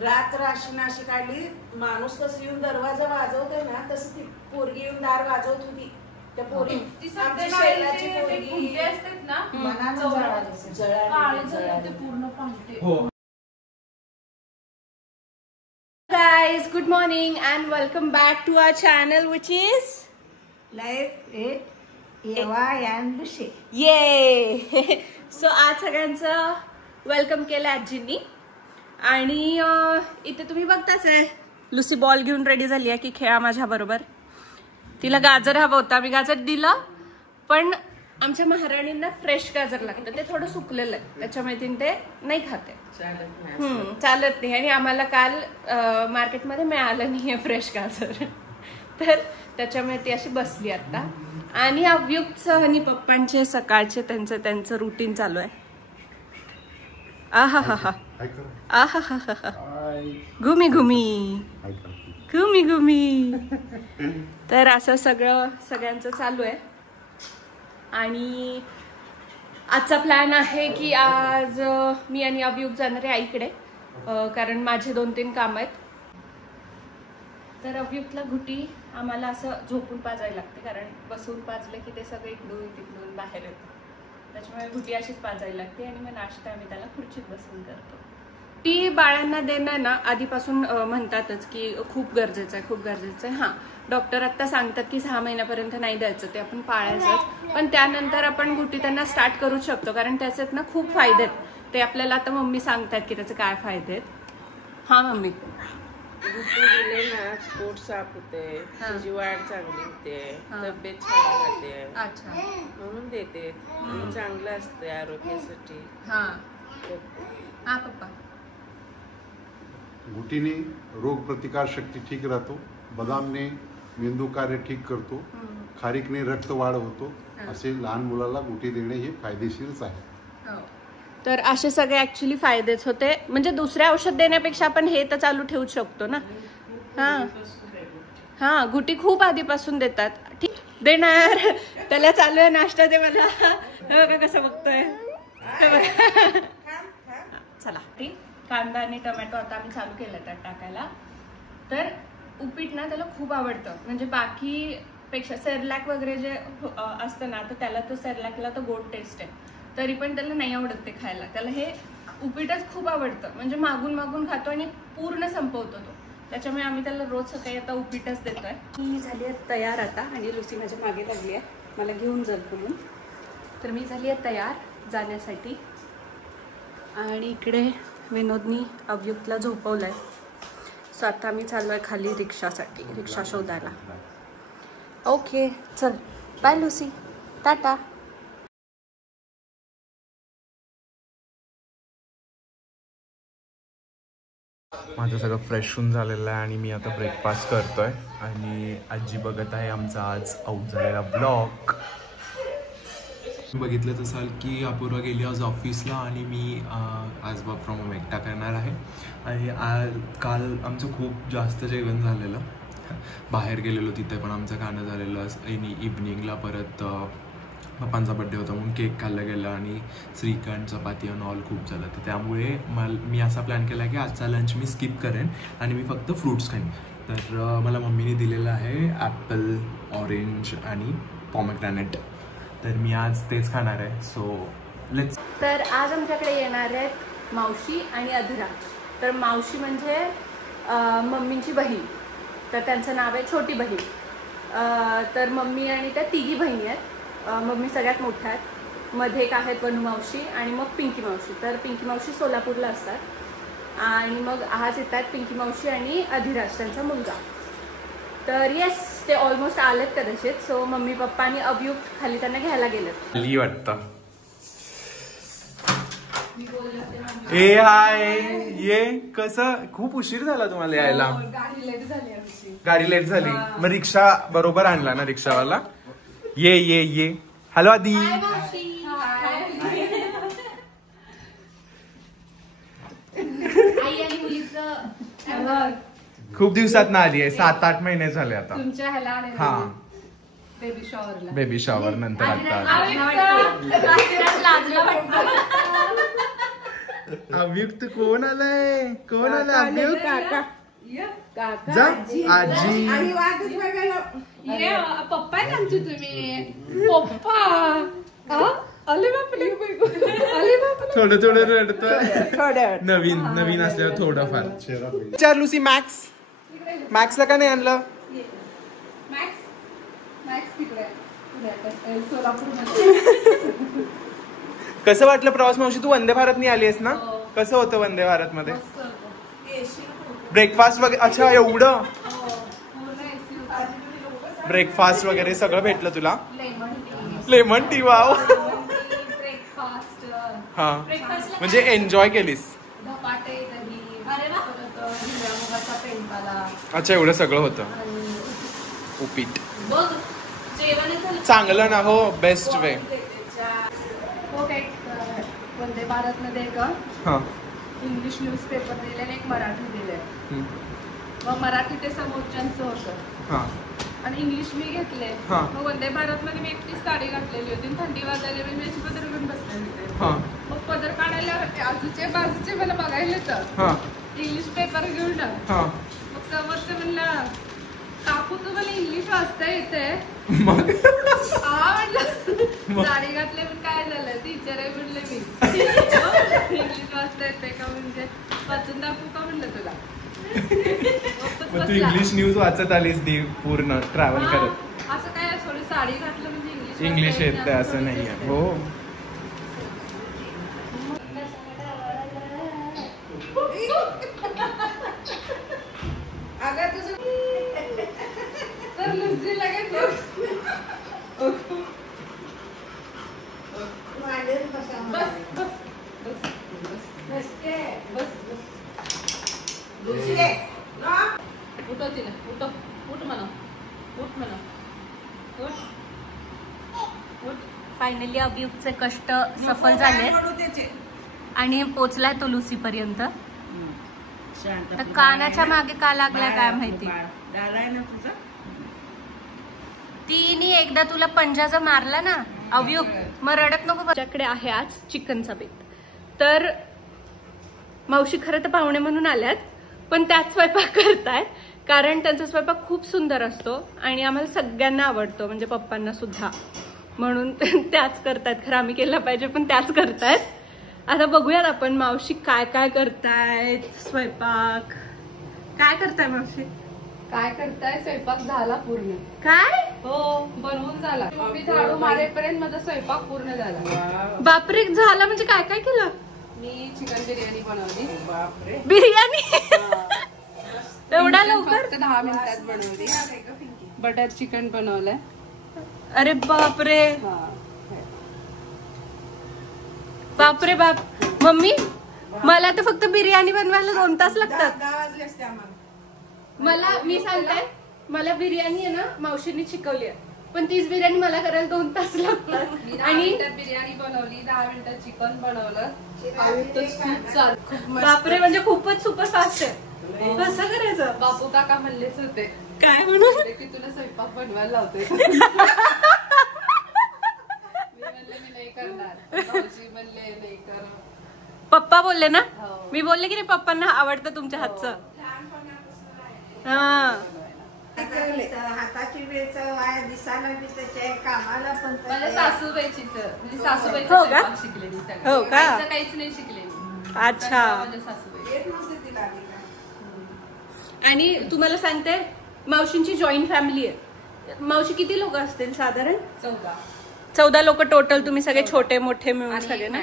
रात्र अशी काढली. माणूस कसं येऊन दरवाजा वाजवते ना, तसं ती पोरगी येऊन दार वाजवत होती. त्या पोरी आमची शैलाची पोरगी असतात ना, मनानं जळाली पूर्ण पांढरे. Guys, good morning and welcome back to our channel, which is Life with Eva and Lucy. Yay! So आज सगळ्यांचं वेलकम केलं आजींनी. आणि इथे तुम्ही बघताच आहे, लुसी बॉल घेऊन रेडी झाली आहे की खेळा माझ्या बरोबर. तिला गाजर हवं होता, मी गाजर दिलं, पण आमच्या महाराणींना फ्रेश गाजर लागतं, ते थोडं सुकलेलं आहे, त्याच्यामुळे ते नाही खाते, चालत नाही. आणि आम्हाला काल मार्केटमध्ये मिळालं नाहीये फ्रेश गाजर, तर त्याच्यामुळे ती अशी बसली आता. आणि अव्युक्तचं आणि पप्पांचे सकाळचे त्यांचं रुटीन चालू आहे. आहा हा हा आहा हा हा घुमी घुमी घुमी घुमी. तर असं सगळ्यांचं चालू आहे. आणि आजचा प्लॅन आहे की आज मी आणि अव्युक्त जाणार आहे आईकडे, कारण माझे 2-3 काम आहेत. तर अव्युक्तला घुटी आम्हाला असं झोपून पाजायला लागते, कारण बसून पाजलं की ते सगळं इकडून तिकडून बाहेर येतं, त्याच्यामुळे घुटी अशीच पाजायला लागते. आणि मग नाश्ता आम्ही त्याला खुर्चीत बसून करतो. ती बाळांना देणं ना आधीपासून म्हणतातच की खूप गरजेचं आहे. हां, डॉक्टर आता सांगतात की 6 महिन्यापर्यंत नाही द्यायचं, ते आपण पाळायचंच, पण त्यानंतर आपण घुटी त्यांना स्टार्ट करू शकतो, कारण त्याच्यात ना खूप फायदे आहेत. ते आपल्याला आता मम्मी सांगतात की त्याचे काय फायदे आहेत. हा मम्मी, घुटी दिले ना पोट साफ होते, तुझी वाढ चांगली होते, तब्येत छान राहते. अच्छा, म्हणून देते, चांगलं असते आरोग्यासाठी. हा पप्पा, गुटीने रोग प्रतिकार शक्ती ठीक राहतो, बदामने मेंदू कार्य ठीक करतो, खारीकने रक्त वाढ होतो. असे लहान मुलाला गुटी देणे हे फायदेशीरच आहे. तर असे सगळे ऍक्च्युली फायदेच होते. म्हणजे दुसरे औषध देण्यापेक्षा आपण हे तर चालू ठेवू शकतो ना. हा गुटी खूप आधीपासून देतात. ठीक देणार, त्याला चालू आहे नाश्ता दे मला. बघा कसं बघतोय. चला, ठीक. कांदा आणि टोमॅटो आता आम्ही चालू केलं त्यात टाकायला. तर उपीट ना त्याला खूप आवडतं, म्हणजे बाकी पेक्षा सेरलॅक वगैरे जे असतं ना, तर त्याला तर सेरलॅकला तर गोड टेस्ट आहे, तरी पण त्याला नाही आवडत ते खायला. त्याला हे उपीटच खूप आवडतं, म्हणजे मागून मागून खातो आणि पूर्ण संपवतो तो. त्याच्यामुळे आम्ही त्याला रोज सकाळी आता उपीटच देतोय. मी झाली आहे तयार आता, आणि लुसी माझ्या मागे लागली आहे मला घेऊन जाल म्हणून. तर मी झाली आहे तयार जाण्यासाठी. आणि इकडे विनोदनी अव्युक्तला झोपवलंय. सो आता मी चाललो आहे खाली रिक्षासाठी, रिक्षा शोधायला. ओके, चल बाय लुसी, टाटा. माझं सगळं फ्रेश होऊन झालेलं आहे आणि मी आता ब्रेकफास्ट करतोय. आणि आजी बघत आहे आमचा आज आउट झालेला ब्लॉग. बघितलंच असाल की अपूर्वा गेली आज ऑफिसला आणि मी आज वर्क फ्रॉम होम एकटा करणार आहे. आणि काल आमचं खूप जास्त जेवण झालेलं, बाहेर गेलेलो तिथे पण आमचं खाणं झालेलं. आणि इव्हनिंगला परत पप्पांचा बड्डे होता म्हणून केक खाल्लं गेलं आणि श्रीखंड चपाती आणि ऑल खूप झालं. तर त्यामुळे मी असा प्लॅन केला की आजचा लंच मी स्किप करेन आणि मी फक्त फ्रूट्स खाईन. तर मला मम्मीने दिलेलं आहे ॲपल, ऑरेंज आणि पॉमग्रॅनेट, तर मी आज तेच खाणार आहे. So let's. तर आज आमच्याकडे येणार आहेत मावशी आणि अधीरा. तर मावशी म्हणजे मम्मीची बहीण, तर त्यांचं नाव आहे छोटी बहीण. तर मम्मी आणि त्या 3 बहिणी आहेत. मम्मी सगळ्यात मोठ्या आहेत, मध्ये एक आहेत वनू मावशी आणि मग पिंकी मावशी. तर पिंकी मावशी सोलापूरला असतात. आणि मग आज येतात पिंकी मावशी आणि अधिराज त्यांचा मुलगा. तर येस, ते ऑलमोस्ट आलेत कदाचित. सो मम्मी पप्पा आणि अव्युक्त खाली त्यांना घ्यायला गेलेत. वाटतं ए हाय, ये कसं खूप उशीर झाला तुम्हाला यायला? गाडी लेट झाली. मग रिक्षा बरोबर आणला ना रिक्षावाला? ये ये ये. हॅलो आदी. खूप दिवसात ना आली आहे, 7-8 महिने झाले आता. हा, बेबी शॉवर नंतर आता. अभियुक्त कोण आलाय? कोण आलाय? अभियुक्त काका जा आजी. आणि वाटच बघायला पप्पा आहेत आमचे तुम्ही. पप्पा आले बापले. थोडं थोडं रडत. नवीन असल्यावर थोडंफार. चार लुसी मॅक्सला का नाही आणलं? कसं वाटलं प्रवास? मावशी तू वंदे भारत आली आहेस ना? कसं होतं वंदे भारत मध्ये? ब्रेकफास्ट वगैरे? अच्छा एवढं ब्रेकफास्ट वगैरे सगळं भेटलं तुला? Lemon tea. वाव. हा म्हणजे एन्जॉय केलीस? अच्छा एवढं सगळं होतं. उपीट चांगलं ना? हो बेस्ट वे. वंदे भारत मध्ये एक इंग्लिश न्यूजपेपर दिले आणि एक मराठी दिले. मग मराठी ते समोरच्यांचं होतं आणि इंग्लिश मी घेतले. मग वंदे भारत मध्ये मी एकटीच साडी घातलेली होती. थंडी वाजायला मी याची पदर घेऊन बसलेली होते. मग पदर काढायला आजूचे बाजूचे मला बघायला तर इंग्लिश पेपर घेऊन. मग समोरचं म्हणलं काकू तुम्हाला इंग्लिश वाचता येते? म्हटलं साडी घातले पण काय झालं? टीचर आहे म्हणले मी. इंग्लिश वाचता येते का? म्हणजे वाचून दाखवू का म्हणलं तुला? तू इंग्लिश न्यूज वाचत आलीस ती पूर्ण ट्रॅव्हल करत? असं काय थोडी साडी घातलं म्हणजे इंग्लिश येत असं नाहीये. हो अगं तुझं तर लुसी लगेच फायनली अभियुक्तचे कष्ट सफल झाले आणि पोचलाय तो लुसी पर्यंत. तर कानाच्या मागे का लागलाय काय माहिती. तिने एकदा तुला पंजाचा मारला ना अभियुक्त, मग रडत नको. माझ्याकडे आहे आज चिकनचा बेत. तर मावशी खरं तर पाहुणे म्हणून आल्यात पण त्याच स्वयंपाक करतायत कारण त्यांचा स्वयंपाक खूप सुंदर असतो आणि आम्हाला सगळ्यांना आवडतो म्हणजे पप्पांना सुद्धा. म्हणून त्याच करतायत. खरं आम्ही केलं पाहिजे पण त्याच करतायत. आता बघूयात आपण मावशी काय काय करतायत. स्वयंपाक काय करताय मावशी? काय करताय? स्वयंपाक झाला पूर्ण. काय? हो बनवून झाला. मी झाडू मारेपर्यंत माझा स्वयंपाक पूर्ण झाला. बापरे झाला म्हणजे काय काय केलं? मी चिकन बिर्याणी बनवली. बापरे बिर्याणी एवढा लवकर? 10 मिनिटात बनवली. बटर चिकन बनवलंय. अरे बापरे बापरे बाप. मम्मी मला तर फक्त बिर्याणी बनवायला 2 तास लागतात. मला मी सांगताय मला बिर्याणी आहे ना मावशीने शिकवली आहे पण तीच बिर्याणी मला करायला 2 तास लागतात. आणि बिर्याणी बनवली 10 मिनिटात चिकन बनवलं. बापरे म्हणजे खूपच सुपर फास्ट आहे. कसं करायचं? बापू काका म्हणलेच होते काय म्हणून की तुला स्वयंपाक बनवायला लावते. मी नाही करणार. भाऊजी म्हणले नाही कर. पप्पा बोलले ना? मी बोलले की नाही पप्पांना आवडतं तुमच्या हातचं. हाताची वेळ दिसायला कामाला पण माझ्या सासूबाईचीच म्हणजे सासूबाईचं हो का? स्वयंपाक शिकले मी सगळं. हो का? बाईचं काहीच नाही शिकले मी. अच्छा. माझ्या सासूबाई. आणि तुम्हाला सांगते मावशींची जॉईंट फॅमिली आहे. मावशी किती लोक असतील साधारण? 14 लोक टोटल. तुम्ही सगळे छोटे मोठे मिळून सगळे ना?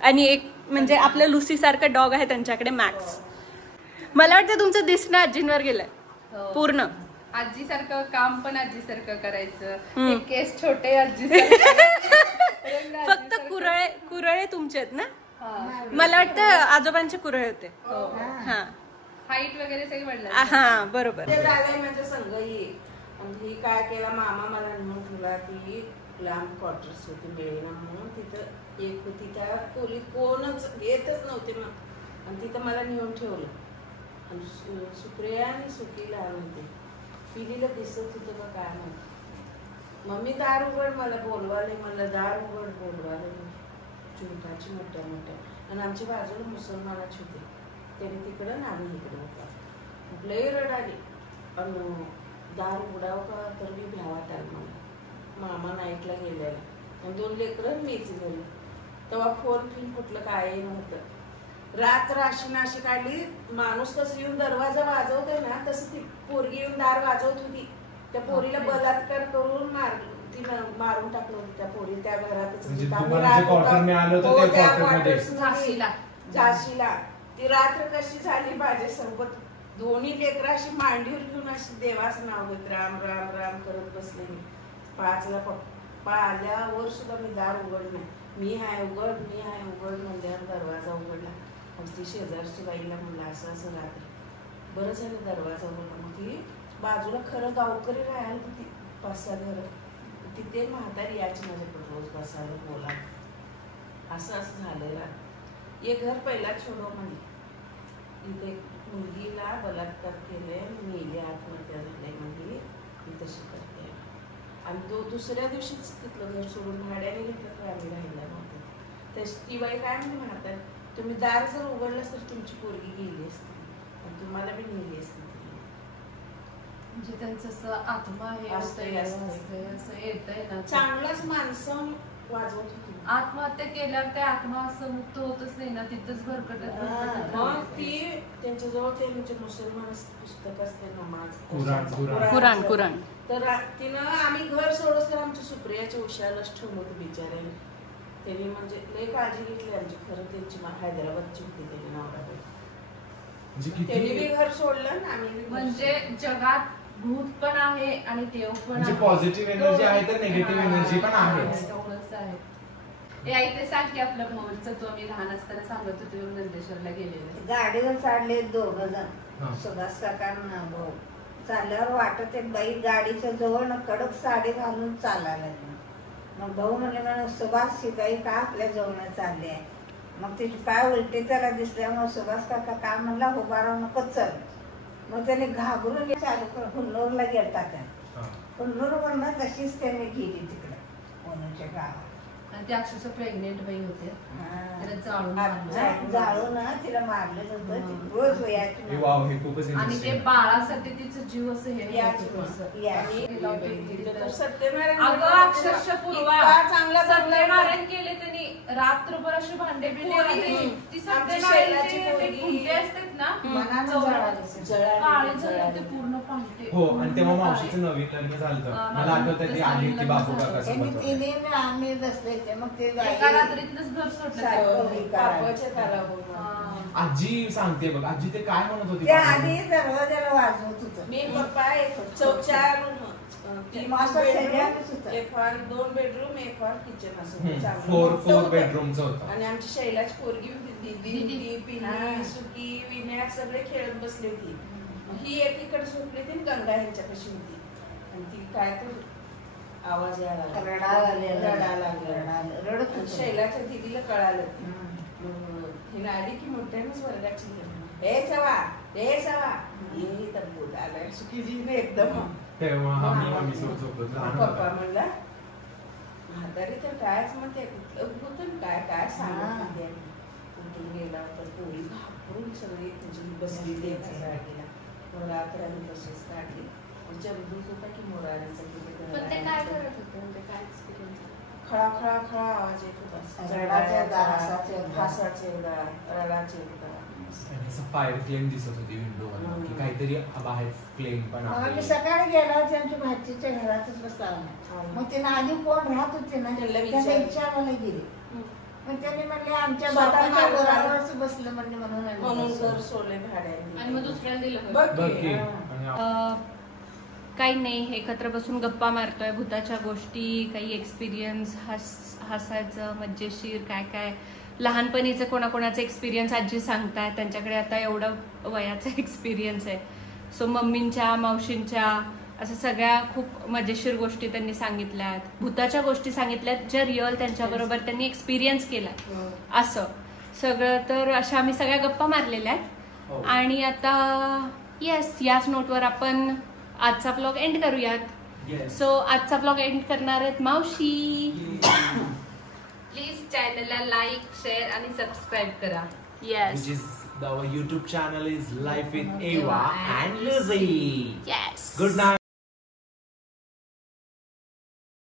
आणि एक म्हणजे आपलं लुसी सारखं डॉग आहे त्यांच्याकडे मॅक्स. मला वाटतं तुमचं दिसणं आजींवर गेलंय पूर्ण. आजी सारखं काम पण आजी सारखं करायचं. एक केस छोटे आजी फक्त कुरळे तुमचे आहेत ना? मला वाटतं आजोबांचे कुरळे होते. हा हाईट वगैरे सगळी वाढलं. हा बरोबर. ते झालंय माझ्या संघ ही काय केला मामा मला नेऊन ठेवला. ती लांब क्वार्टर्स होती मिळेना म्हणून तिथं एक होती. त्या खोलीत कोणच येतच नव्हते मग आणि तिथं मला नेऊन ठेवलं. आणि सुप्रिया आणि सुकीला म्हणते पिलीला दिसत होतं का काय म्हणते. मम्मी दार उघड मला बोलवाले. मला दार उघड बोलवाले. चुलताची मोठ्या मोठ्या, आणि आमच्या बाजूला मुसलमानाची होते, त्याने तिकडं आणि आम्ही इकडं होता. लई रडाली आणि दार उघडाव का तर मी भ्यावात आलं मला. मामा नाईटला गेलेला आणि 2 लेकरं मीच घरी. तेव्हा फोन फिन कुठलं काय नव्हतं. रात्र अशी काढली. माणूस कसं येऊन दरवाजा वाजवते ना तसं ती पोरगी येऊन दार वाजवत होती. त्या पोरीला बलात्कार करून तिनं मारून टाकलं होतं त्या पोरी त्या घरातच. झाशीला ती रात्र कशी झाली माझ्यासोबत. दोन्ही लेकरं अशी मांडीवर घेऊन अशी देवाचं नाव घेत राम राम राम करत बसले. मी 5ला पप्पा आल्यावर सुद्धा मी दार उघडलं. मी हाय उघड म्हणल्यावर दरवाजा उघडला. मग ती शेजारची बाईला म्हणलं असं असं रात्री. बरं झालं दरवाजा उघडला. मग ती बाजूला खरं गावकरी राहायला होती 5-6 घरं. तिथे म्हातारी याची माझ्याकडे रोज बसायला बोला. असं झालेलं. एक घर पहिला छोडो म्हणजे इथे मुलगीला बलात्कार केले, मेले, आत्महत्या झाली म्हणजे मी तशी करते. आणि दुसऱ्या दिवशीच तिथलं घर सोडून भाड्याने घेतलं तर आम्ही राहिला नव्हतं. ती बाई काय म्हणजे म्हातारी, तुम्ही दार जर उघडलं तर तुमची पोरगी गेली असती आणि तुम्हाला बी नेली असती. म्हणजे त्यांचं आत्मा हे असं येतंय ना. चांगलाच माणसं वाजवत होती. आत्महत्या केल्यावर ते आत्मा असं मुक्त होतच नाही ना, तिथंच भरकटत. मग ती त्यांच्याजवळ ते म्हणजे मुसलमान पुस्तक असते नमाज कुराण. तर तिनं आम्ही घर सोडस तर आमच्या सुप्रियाच्या उशालाच ठेवलं होतं बिचाऱ्याने. त्यांनी म्हणजे लई काळजी घेतली आमची. खरं त्यांची हैदराबादची होती त्यांनी नवरा. त्यांनी बी घर सोडलं ना आम्ही. म्हणजे जगात भूत पण आहे आणि देव पण आहे. पॉझिटिव्ह एनर्जी आहे तर निगेटिव्ह एनर्जी पण आहे. एवढंच आहे. हे आई ते सांग की आपलं मोहरचं तो आम्ही लहान असताना सांगत होतो नंदेश्वरला गेलेलं. गाडीवर चालले 2 जण, सुभाष काकांना भाऊ. चालल्यावर वाटत एक बाई गाडीच्या जवळ कडक साडी घालून चालायला लागली. मग भाऊ म्हणले सुभाष शिकाई का आपल्या जवळ चालली आहे. मग तिची पाय उलटे त्याला दिसल्यामुळे सुभाष काका काय म्हणला उभाराव नको चल. मग त्याने घाबरून चालू करून हुन्नूरला गेलता. त्या हुन्नूरवरनं तशीच त्याने गेली तिकडे कोणाच्या गावात. आणि ती अक्षरशः प्रेग्नेंट बाई होते. जाळून तिला मारलेलं होतं रोज वयाची. आणि ते बाळासाठी तिचं जीव असं हे अक्षरशः पूर्वा सत्यनारायण केले त्यांनी रात्रभर असे भांडे बिंडे. ती सत्यनारायणचे असतात ना काळे झाले ते पूर्ण पांढरे. हो आणि तेव्हा मावशीचं नवीन लग्न झालं. मला आठवतं ती आली होती बापू काका. आम्ही बसले मग ते एका रात्रीतच घर सोडलं. आजी सांगते बघ. आजी ते काय म्हणत होती. आधी दरवाजाला वाजवत होतं. मी पप्पा 4 रूम, 2 बेडरूम 1 हॉल किचन असं 4 बेडरूमचं होतं. आणि आमची शैलाची पोरगी दीदी पिनी सुकी विनायक सगळे खेळत बसले होती. ही एकीकडे झोपली होती गंगा ह्यांच्यापाशी होती. आणि ती काय तर आवाज यायला रडत. शैलाच्या दिदीला कळालं. हिने आली की मोठ्यानेच वर्गाची हे सवा हे तर बोलायला सुकीजीने एकदम. पप्पा म्हणला म्हातारी तर कायच म्हणते कुठलं होतं काय काय सांगत कुठून गेला तर पोळी घाबरून सगळी तुझी बसली द्यायची गाडीला. मग रात्र आम्ही तशीच काढली. जमदूत होता की मोरारीचा खळा खळा खळा आवाज येत होता. फासाचे रडाचे फायर फ्लेम दिसत होती विंडो काहीतरी बाहेर फ्लेम पण. आम्ही सकाळी गेला होती आमच्या भाचीच्या घरातच बसला. मग तिने आधी कोण राहत होते ना त्याला विचारायला गेले. मग त्याने म्हणले आमच्या बापाच्या घरावरच बसलं म्हणून घर सोडले भाड्याने. आणि मग दुसऱ्याला दिलं. काही नाही, एकत्र बसून गप्पा मारतोय, भूताच्या गोष्टी, काही एक्सपिरियन्स, हसायचं, मजेशीर, काय काय लहानपणीचं कोणाकोणाचे एक्सपिरियन्स आजी सांगताय. त्यांच्याकडे आता एवढं वयाचा एक्सपिरियन्स आहे. सो मम्मींच्या मावशींच्या असं सगळ्या खूप मजेशीर गोष्टी त्यांनी सांगितल्यात, भूताच्या गोष्टी सांगितल्यात ज्या रिअल त्यांच्याबरोबर त्यांनी एक्सपिरियन्स केला असं सगळं. तर अशा आम्ही सगळ्या गप्पा मारलेल्या आहेत. आणि आता याच नोटवर आपण आजचा व्लॉग एंड करूयात. सो आजचा व्लॉग एंड करणार आहेत मावशी. प्लीज चॅनलला लाईक शेअर आणि सबस्क्राईब करा. Yes which is our YouTube channel is Life with Eva and Lizzie. Yes Good night.